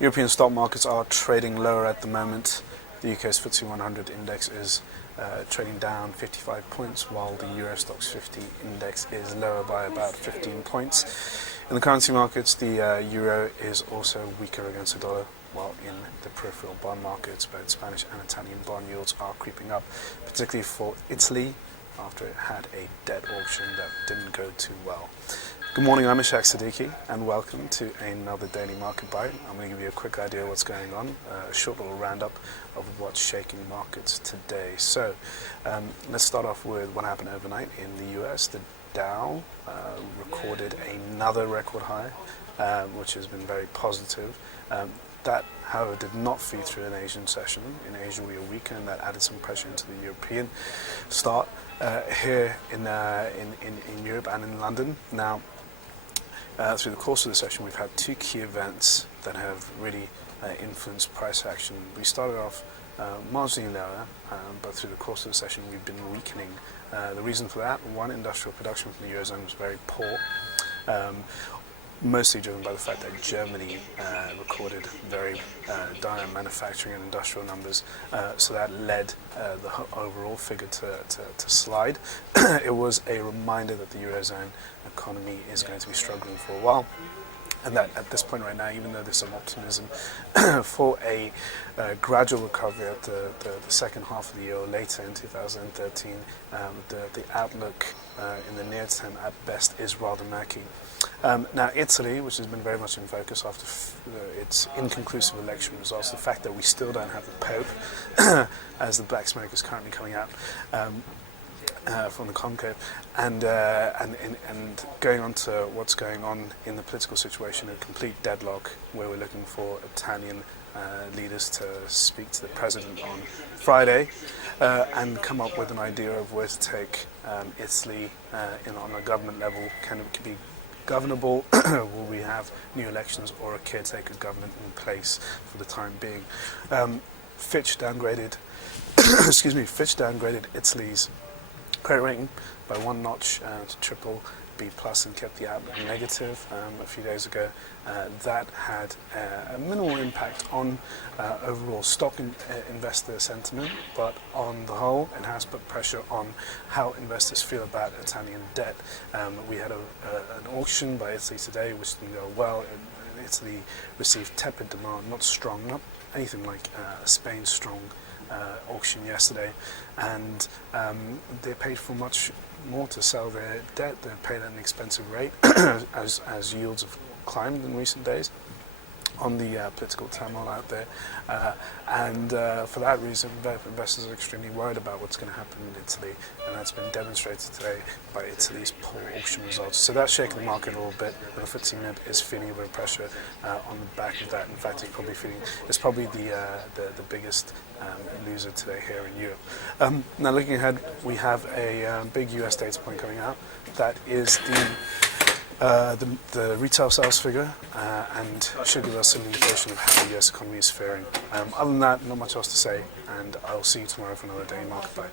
European stock markets are trading lower at the moment. The UK's FTSE 100 index is trading down 55 points, while the Euro Stoxx 50 index is lower by about 15 points. In the currency markets, the euro is also weaker against the dollar, while in the peripheral bond markets, both Spanish and Italian bond yields are creeping up, particularly for Italy, after it had a debt auction that didn't go too well. Good morning, I'm Ishaq Siddiqui, and welcome to another Daily Market Bite. I'm going to give you a quick idea of what's going on, a short little roundup of what's shaking markets today. So, let's start off with what happened overnight in the US. The Dow recorded another record high, which has been very positive. That, however, did not feed through an Asian session. In Asia, we are weaker, and that added some pressure into the European start here in Europe and in London. Now, through the course of the session, we've had two key events that have really influenced price action. We started off marginally lower, but through the course of the session, we've been weakening. The reason for that: one, industrial production from the Eurozone was very poor. Mostly driven by the fact that Germany recorded very dire manufacturing and industrial numbers, so that led the overall figure to slide. It was a reminder that the Eurozone economy is going to be struggling for a while, and that at this point right now, even though there's some optimism for a gradual recovery at the second half of the year or later in 2013, the outlook in the near term at best is rather murky. Now, Italy, which has been very much in focus after its inconclusive election results, the fact that we still don't have the Pope, as the black smoke is currently coming out from the Conclave, and going on to what's going on in the political situation, a complete deadlock where we're looking for Italian leaders to speak to the president on Friday and come up with an idea of where to take Italy on a government level. Can it be governable? Will we have new elections or a caretaker government in place for the time being? Fitch downgraded Fitch downgraded Italy's credit rating by one notch to triple B plus and kept the outlook negative a few days ago. That had a minimal impact on overall stock investor sentiment, but on the whole, it has put pressure on how investors feel about Italian debt. We had an auction by Italy today, which didn't go well. Italy received tepid demand, not strong, not anything like Spain's strong auction yesterday, and they paid for much more to sell their debt. They paid at an expensive rate as yields have climbed in recent days on the political turmoil out there, and for that reason, investors are extremely worried about what's going to happen in Italy, and that's been demonstrated today by Italy's poor auction results. So that's shaking the market a little bit. The FTSE MIB is feeling a bit of pressure on the back of that. In fact, it's probably the biggest loser today here in Europe. Now, looking ahead, we have a big US data point coming out. That is the retail sales figure, and should give us some indication of how the US economy is faring. Other than that, not much else to say, and I'll see you tomorrow for another Daily Market Bite.